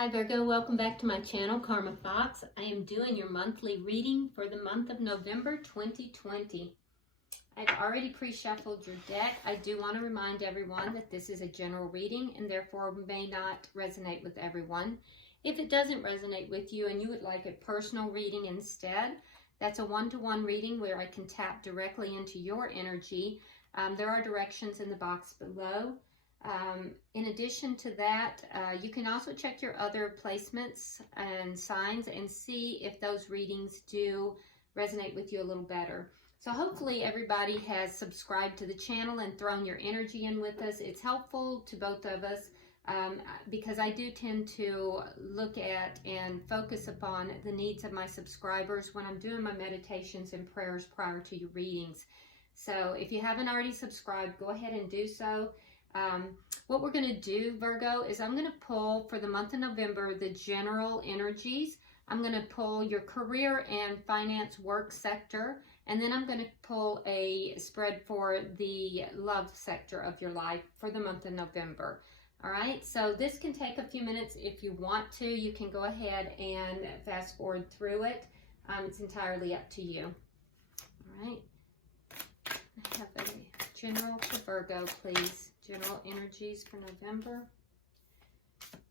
Hi Virgo, welcome back to my channel, Karma Fox. I am doing your monthly reading for the month of November 2020. I've already pre-shuffled your deck. I do want to remind everyone that this is a general reading and therefore may not resonate with everyone. If it doesn't resonate with you and you would like a personal reading instead, that's a one-to-one reading where I can tap directly into your energy. There are directions in the box below. In addition to that, you can also check your other placements and signs and see if those readings do resonate with you a little better. So hopefully everybody has subscribed to the channel and thrown your energy in with us. It's helpful to both of us because I do tend to look at and focus upon the needs of my subscribers when I'm doing my meditations and prayers prior to your readings. So if you haven't already subscribed, go ahead and do so. What we're going to do, Virgo, is I'm going to pull for the month of November the general energies. I'm going to pull your career and finance work sector, and then I'm going to pull a spread for the love sector of your life for the month of November. All right, so this can take a few minutes if you want to. You can go ahead and fast forward through it. It's entirely up to you. All right, I have a general for Virgo, please. General energies for November.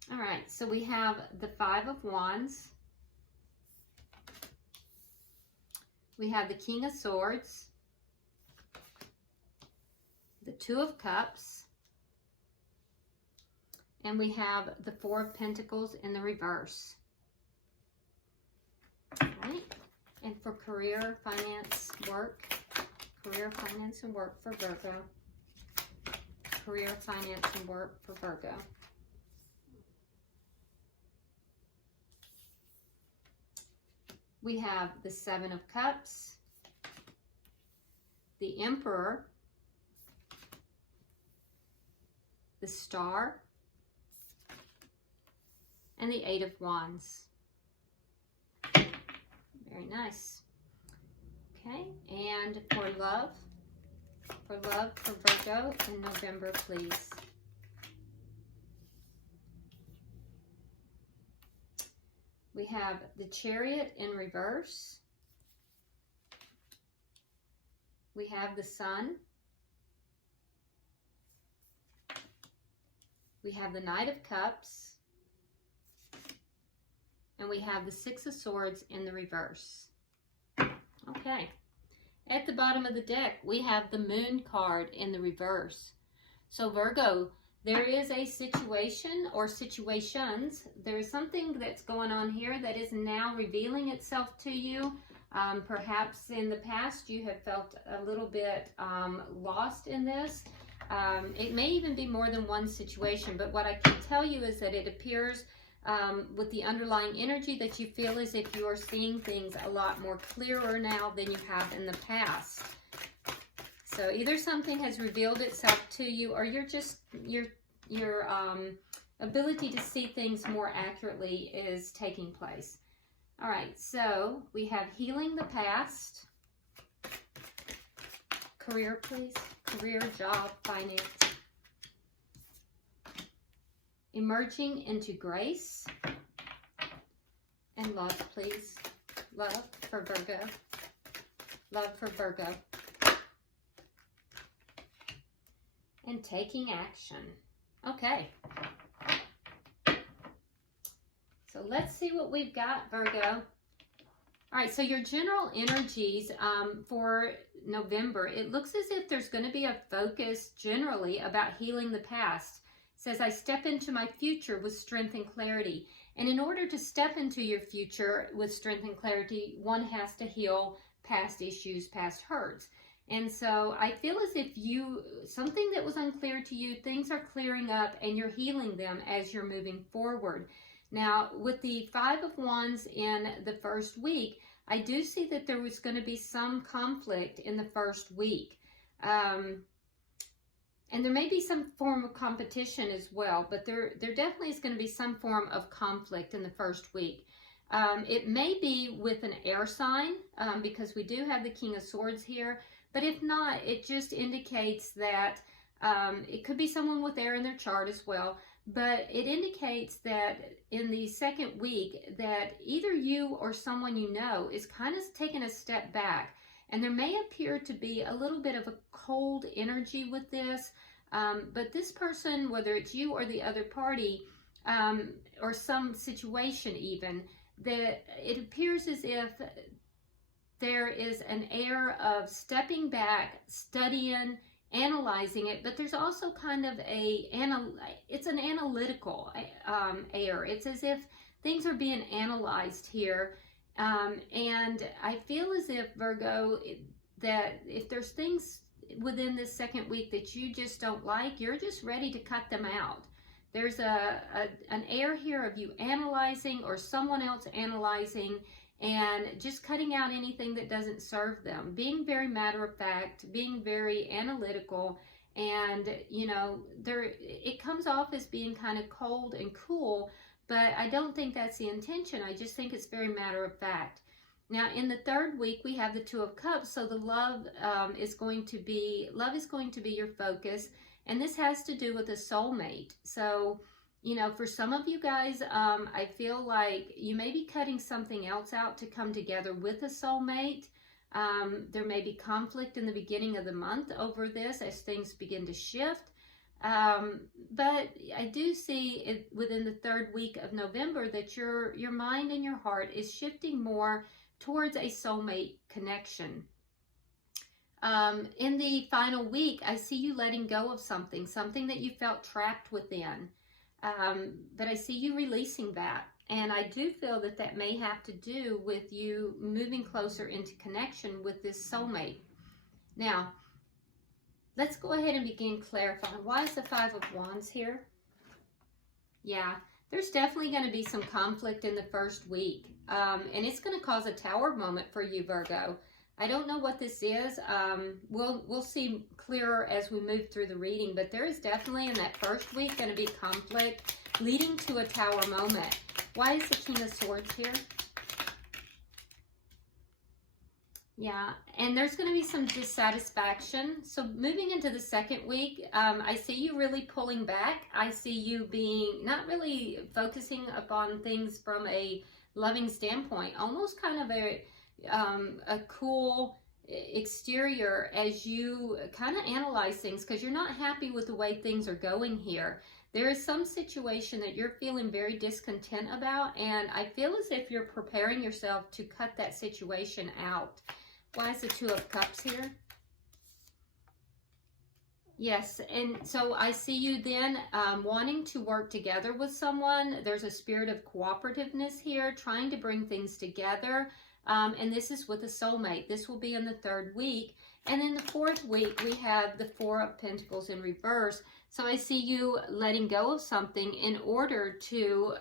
All right, so we have the Five of Wands. We have the King of Swords, the Two of Cups, and we have the Four of Pentacles in the reverse. All right, and for career, finance, work, career, finance, and work for Virgo. Career, finance, and work for Virgo. We have the Seven of Cups, the Emperor, the Star, and the Eight of Wands. Very nice. Okay, and for love for Virgo in November, please. We have the Chariot in reverse. We have the Sun. We have the Knight of Cups. And we have the Six of Swords in the reverse. Okay. At the bottom of the deck, we have the Moon card in the reverse. So Virgo, there is a situation or situations. There is something that's going on here that is now revealing itself to you. Perhaps in the past you have felt a little bit lost in this. It may even be more than one situation, but what I can tell you is that it appears with the underlying energy that you feel as if you are seeing things a lot more clearer now than you have in the past. So either something has revealed itself to you, or you're just your ability to see things more accurately is taking place. All right, so we have healing the past. Career, please. Career, job, finance. Emerging into grace. And love, please. Love for Virgo. Love for Virgo. And taking action. Okay. So let's see what we've got, Virgo. All right, so your general energies for November, it looks as if there's going to be a focus generally about healing the past. It says, I step into my future with strength and clarity. And in order to step into your future with strength and clarity, one has to heal past issues, past hurts. And so I feel as if something that was unclear to you, things are clearing up and you're healing them as you're moving forward. Now, with the Five of Wands in the first week, I do see that there was going to be some conflict in the first week. And there may be some form of competition as well, but there definitely is going to be some form of conflict in the first week. It may be with an air sign because we do have the King of Swords here, but if not, it just indicates that it could be someone with air in their chart as well. but it indicates that in the second week that either you or someone you know is kind of taking a step back, and there may appear to be a little bit of a cold energy with this, but this person, whether it's you or the other party, or some situation even, that it appears as if there is an air of stepping back, studying, analyzing it, but there's also kind of it's an analytical air. It's as if things are being analyzed here, and I feel as if, Virgo, that if there's things within this second week that you just don't like, you're just ready to cut them out. There's an air here of you analyzing or someone else analyzing and just cutting out anything that doesn't serve them, being very matter of fact, being very analytical, and you know, it comes off as being kind of cold and cool, but I don't think that's the intention. I just think it's very matter of fact. Now, in the third week, we have the Two of Cups, so the love is going to be your focus, and this has to do with a soulmate. So, you know, for some of you guys, I feel like you may be cutting something else out to come together with a soulmate. There may be conflict in the beginning of the month over this as things begin to shift. But I do see it within the third week of November that your mind and your heart is shifting more towards a soulmate connection. In the final week, I see you letting go of something that you felt trapped within. But I see you releasing that. And I do feel that that may have to do with you moving closer into connection with this soulmate. Now, let's go ahead and begin clarifying. Why is the Five of Wands here? Yeah, there's definitely going to be some conflict in the first week. And it's going to cause a tower moment for you, Virgo. I don't know what this is. We'll see clearer as we move through the reading, but there is definitely in that first week going to be conflict leading to a tower moment. Why is the King of Swords here? Yeah, and there's going to be some dissatisfaction. So moving into the second week, I see you really pulling back. I see you being not really focusing upon things from a loving standpoint, almost kind of a cool exterior as you kind of analyze things because you're not happy with the way things are going here. There is some situation that you're feeling very discontent about, and I feel as if you're preparing yourself to cut that situation out. Why is the Two of Cups here? Yes, and so I see you then wanting to work together with someone. There's a spirit of cooperativeness here, trying to bring things together. And this is with a soulmate. This will be in the third week. And in the fourth week, we have the Four of Pentacles in reverse. So I see you letting go of something in order to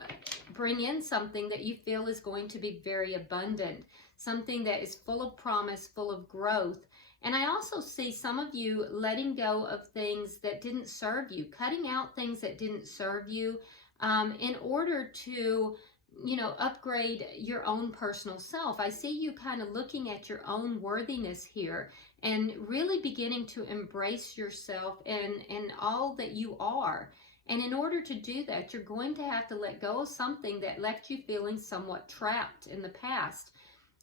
bring in something that you feel is going to be very abundant. Something that is full of promise, full of growth. And I also see some of you letting go of things that didn't serve you, cutting out things that didn't serve you in order to, you know, upgrade your own personal self. I see you kind of looking at your own worthiness here and really beginning to embrace yourself and all that you are. And in order to do that, you're going to have to let go of something that left you feeling somewhat trapped in the past.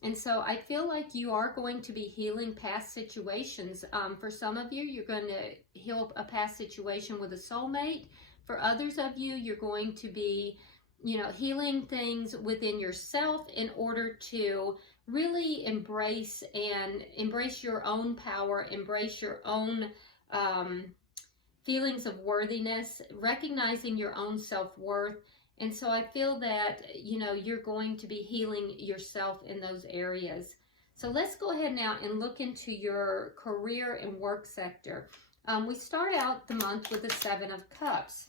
And so I feel like you are going to be healing past situations. For some of you, you're going to heal a past situation with a soulmate. For others of you, you're going to be, you know, healing things within yourself in order to really embrace your own power, embrace your own feelings of worthiness, recognizing your own self-worth. And so I feel that, you know, you're going to be healing yourself in those areas. So let's go ahead now and look into your career and work sector. We start out the month with the Seven of Cups.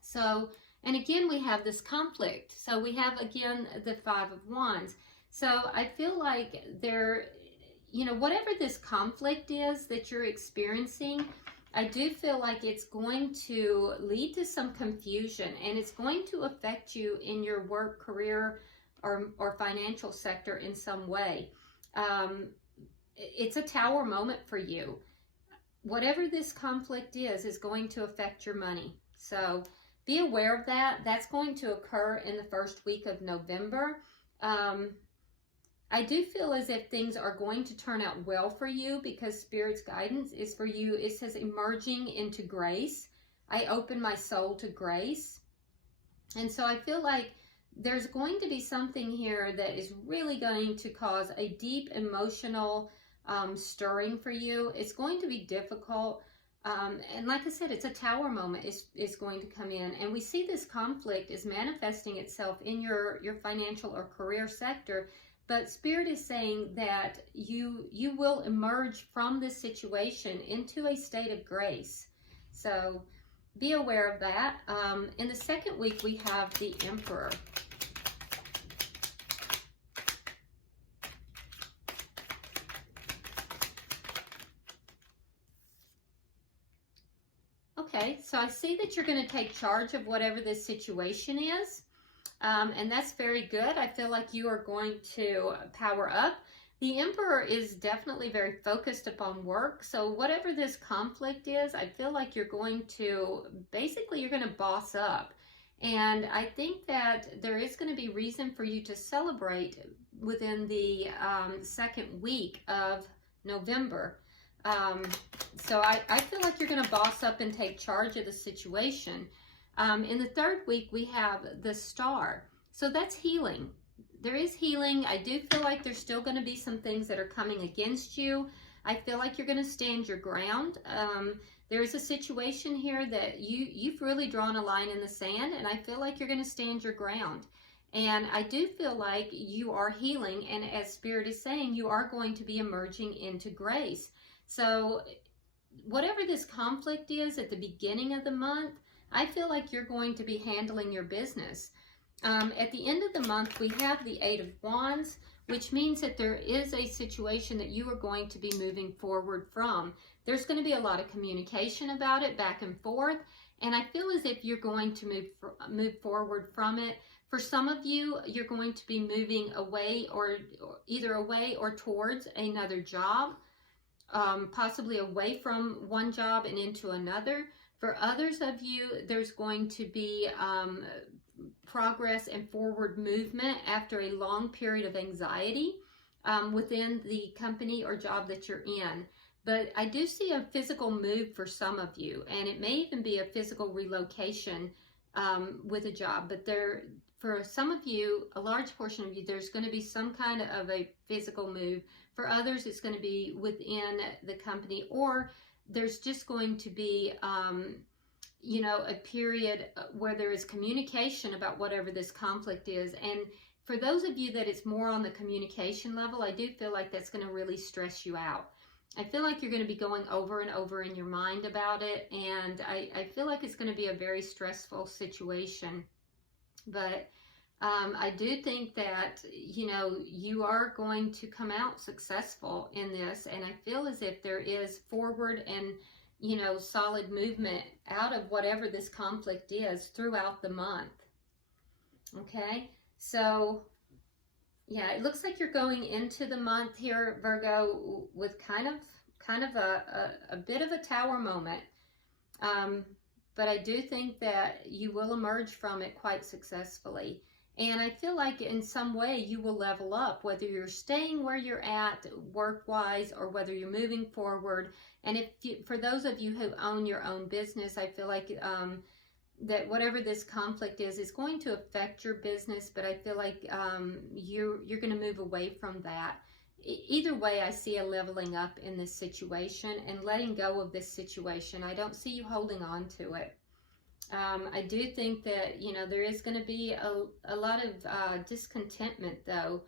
So, and again, we have this conflict. So we have, again, the Five of Wands. So I feel like there, you know, whatever this conflict is that you're experiencing, I do feel like it's going to lead to some confusion, and it's going to affect you in your work, career, or financial sector in some way. It's a tower moment for you. Whatever this conflict is going to affect your money. So be aware of that. That's going to occur in the first week of November. I do feel as if things are going to turn out well for you because Spirit's guidance is for you. It says emerging into grace. I open my soul to grace. And so I feel like there's going to be something here that is really going to cause a deep emotional stirring for you. It's going to be difficult. And like I said, it's a Tower moment is going to come in. And we see this conflict is manifesting itself in your financial or career sector. But Spirit is saying that you will emerge from this situation into a state of grace. So be aware of that. In the second week, we have the Emperor. Okay, so I see that you're going to take charge of whatever this situation is. And that's very good. I feel like you are going to power up. The Emperor is definitely very focused upon work. So whatever this conflict is, I feel like you're going to, basically you're going to boss up. And I think that there is going to be reason for you to celebrate within the second week of November. So I feel like you're going to boss up and take charge of the situation. In the third week, we have the Star. So that's healing. There is healing. I do feel like there's still going to be some things that are coming against you. I feel like you're going to stand your ground. There is a situation here that you've really drawn a line in the sand, and I feel like you're going to stand your ground. And I do feel like you are healing, and as Spirit is saying, you are going to be emerging into grace. So whatever this conflict is at the beginning of the month, I feel like you're going to be handling your business. At the end of the month, we have the Eight of Wands, which means that there is a situation that you are going to be moving forward from. There's going to be a lot of communication about it back and forth, and I feel as if you're going to move forward from it. For some of you, you're going to be moving away or either away or towards another job, possibly away from one job and into another. For others of you, there's going to be progress and forward movement after a long period of anxiety within the company or job that you're in. But I do see a physical move for some of you, and it may even be a physical relocation with a job. But for some of you, a large portion of you, there's going to be some kind of a physical move. For others, it's going to be within the company, or there's just going to be, a period where there is communication about whatever this conflict is. And for those of you that it's more on the communication level, I do feel like that's going to really stress you out. I feel like you're going to be going over and over in your mind about it. And I feel like it's going to be a very stressful situation. But I do think that, you are going to come out successful in this. And I feel as if there is forward and, solid movement out of whatever this conflict is throughout the month. Okay. So yeah, it looks like you're going into the month here, Virgo, with kind of a bit of a Tower moment. But I do think that you will emerge from it quite successfully. And I feel like in some way you will level up, whether you're staying where you're at work-wise or whether you're moving forward. And for those of you who own your own business, I feel like that whatever this conflict is going to affect your business, but I feel like you're going to move away from that. Either way, I see a leveling up in this situation and letting go of this situation. I don't see you holding on to it. I do think that, there is going to be a lot of discontentment, though,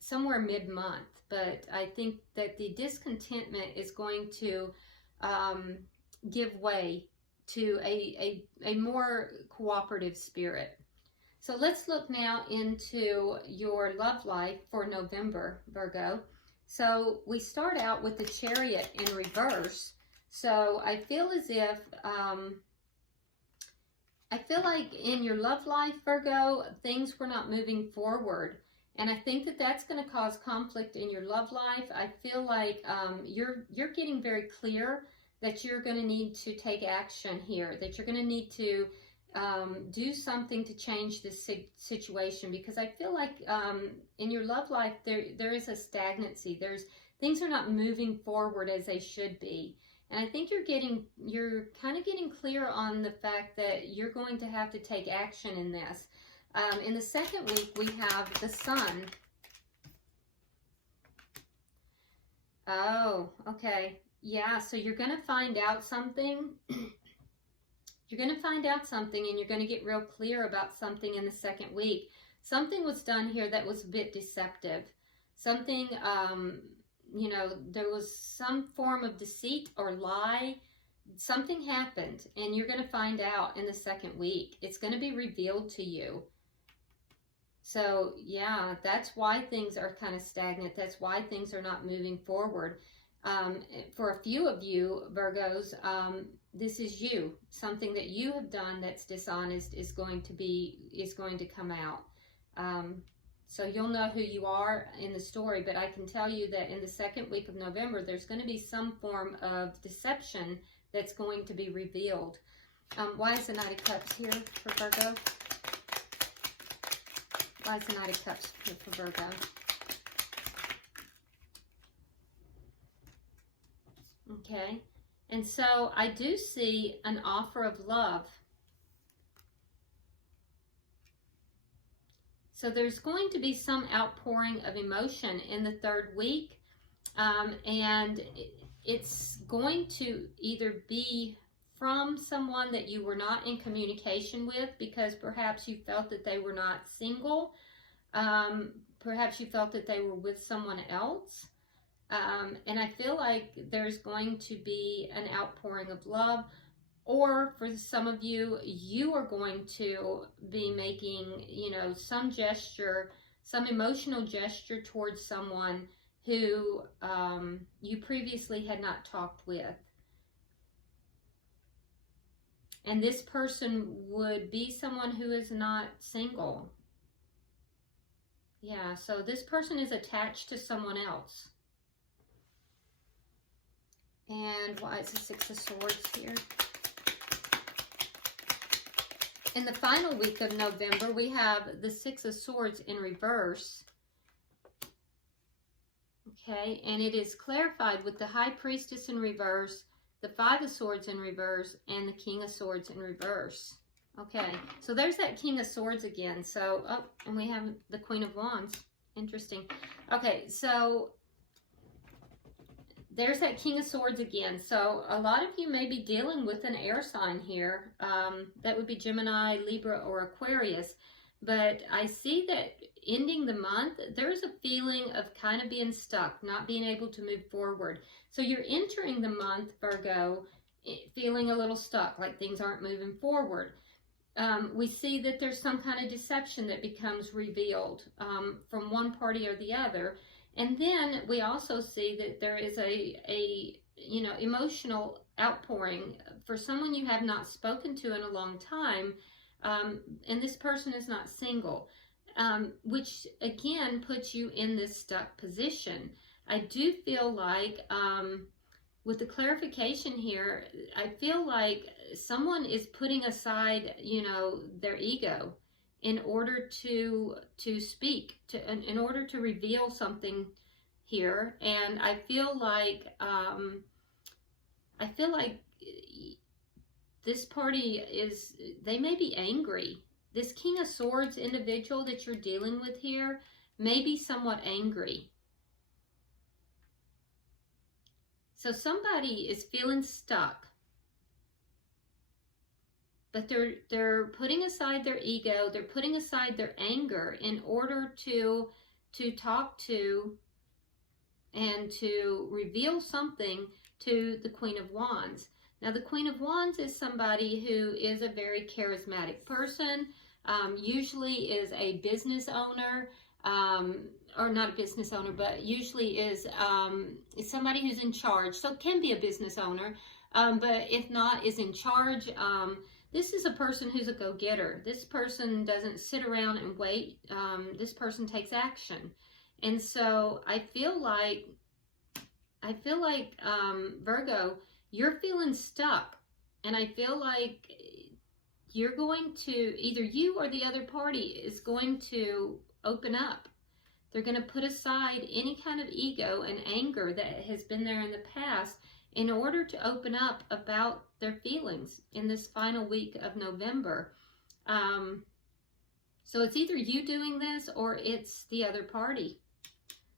somewhere mid-month. But I think that the discontentment is going to give way to a more cooperative spirit. So let's look now into your love life for November, Virgo. So we start out with the Chariot in reverse. So I feel as if... I feel like in your love life, Virgo, things were not moving forward. And I think that that's going to cause conflict in your love life. I feel like you're getting very clear that you're going to need to take action here, that you're going to need to do something to change this situation, because I feel like in your love life there is a stagnancy. Things are not moving forward as they should be. And I think you're kind of getting clear on the fact that you're going to have to take action in this. In the second week, we have the Sun. Oh, okay. Yeah, so you're going to find out something. You're going to find out something, and you're going to get real clear about something in the second week. Something was done here that was a bit deceptive. Something, you know, there was some form of deceit or lie. Something happened, and you're going to find out in the second week. It's going to be revealed to you. So, yeah, that's why things are kind of stagnant. That's why things are not moving forward. For a few of you, Virgos, this is you. Something that you have done that's dishonest is going to come out. So you'll know who you are in the story, but I can tell you that in the second week of November, there's going to be some form of deception that's going to be revealed. Why is the Knight of Cups here for Virgo? Why is the Knight of Cups here for Virgo? Okay, and so I do see an offer of love. So there's going to be some outpouring of emotion in the third week, and it's going to either be from someone that you were not in communication with, because perhaps you felt that they were not single, perhaps you felt that they were with someone else, and I feel like there's going to be an outpouring of love. Or for some of you, you are going to be making, you know, some gesture, some emotional gesture towards someone who you previously had not talked with. And this person would be someone who is not single. Yeah, so this person is attached to someone else. And why is the Six of Swords here? In the final week of November, we have the Six of Swords in reverse. Okay, and it is clarified with the High Priestess in reverse, the Five of Swords in reverse, and the King of Swords in reverse. Okay, so there's that King of Swords again. So, oh, and we have the Queen of Wands. Interesting. Okay, so there's that King of Swords again. So a lot of you may be dealing with an air sign here. That would be Gemini, Libra, or Aquarius. But I see that ending the month, there's a feeling of kind of being stuck, not being able to move forward. So you're entering the month, Virgo, feeling a little stuck, like things aren't moving forward. We see that there's some kind of deception that becomes revealed from one party or the other. And then we also see that there is a you know, emotional outpouring for someone you have not spoken to in a long time, and this person is not single, which again puts you in this stuck position. I do feel like with the clarification here, I feel like someone is putting aside, you know, their ego in order to speak, in order to reveal something here. And I feel like this party they may be angry. This King of Swords individual that you're dealing with here may be somewhat angry. So somebody is feeling stuck, but they're putting aside their ego, they're putting aside their anger in order to talk to and to reveal something to the Queen of Wands. Now, the Queen of Wands is somebody who is a very charismatic person, usually is a business owner, or not a business owner, but usually is somebody who's in charge. So can be a business owner, but if not, is in charge. This is a person who's a go-getter. This person doesn't sit around and wait. This person takes action. And so I feel like Virgo, you're feeling stuck. And I feel like you're going to, either you or the other party is going to open up. They're going to put aside any kind of ego and anger that has been there in the past in order to open up about their feelings in this final week of November. So it's either you doing this or it's the other party.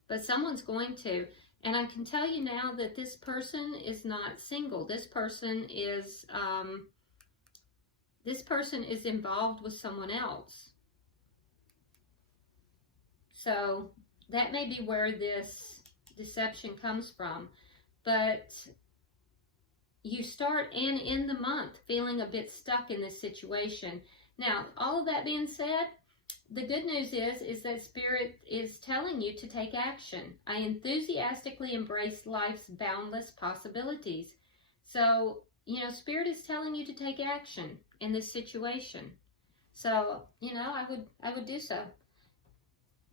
But someone's going to. And I can tell you now that this person is not single. This person is involved with someone else. So that may be where this deception comes from. But you start and end the month feeling a bit stuck in this situation. Now, all of that being said, the good news is that Spirit is telling you to take action. I enthusiastically embrace life's boundless possibilities. So, you know, Spirit is telling you to take action in this situation. So, you know, I would do so.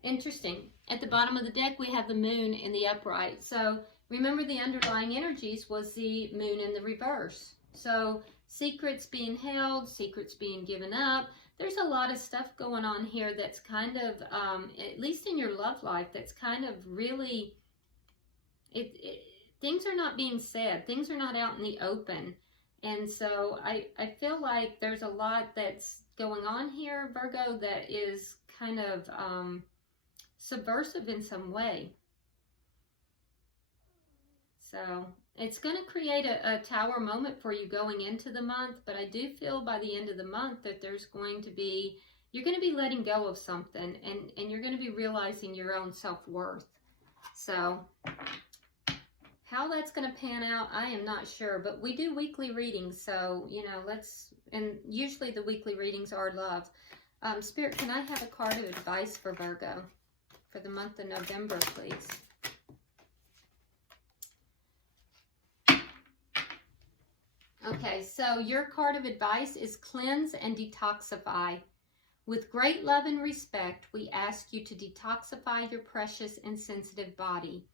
Interesting. At the bottom of the deck, we have the moon in the upright. So remember, the underlying energies was the moon in the reverse. So secrets being held, secrets being given up. There's a lot of stuff going on here that's kind of, at least in your love life, that's kind of really, things are not being said. Things are not out in the open. And so I feel like there's a lot that's going on here, Virgo, that is kind of subversive in some way. So it's going to create a tower moment for you going into the month, but I do feel by the end of the month that there's going to be, you're going to be letting go of something, and you're going to be realizing your own self-worth. So how that's going to pan out, I am not sure, but we do weekly readings, so, you know, and usually the weekly readings are love. Spirit, can I have a card of advice for Virgo for the month of November, please? Okay, so your card of advice is cleanse and detoxify. With great love and respect, we ask you to detoxify your precious and sensitive body.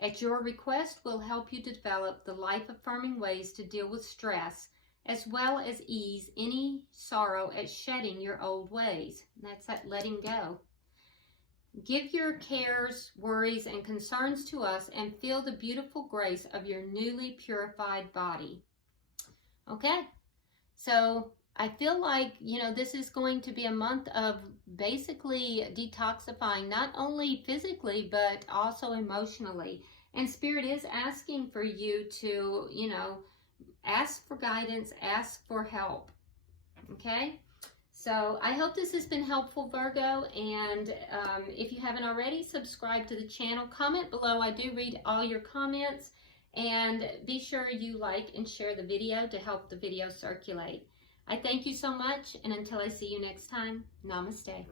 At your request, we'll help you develop the life-affirming ways to deal with stress, as well as ease any sorrow at shedding your old ways. That's that letting go. Give your cares, worries, and concerns to us and feel the beautiful grace of your newly purified body. Okay, so I feel like, you know, this is going to be a month of basically detoxifying, not only physically, but also emotionally. And Spirit is asking for you to, you know, ask for guidance, ask for help. Okay, so I hope this has been helpful, Virgo. And if you haven't already, subscribe to the channel. Comment below. I do read all your comments. And be sure you like and share the video to help the video circulate. I thank you so much, and until I see you next time, namaste.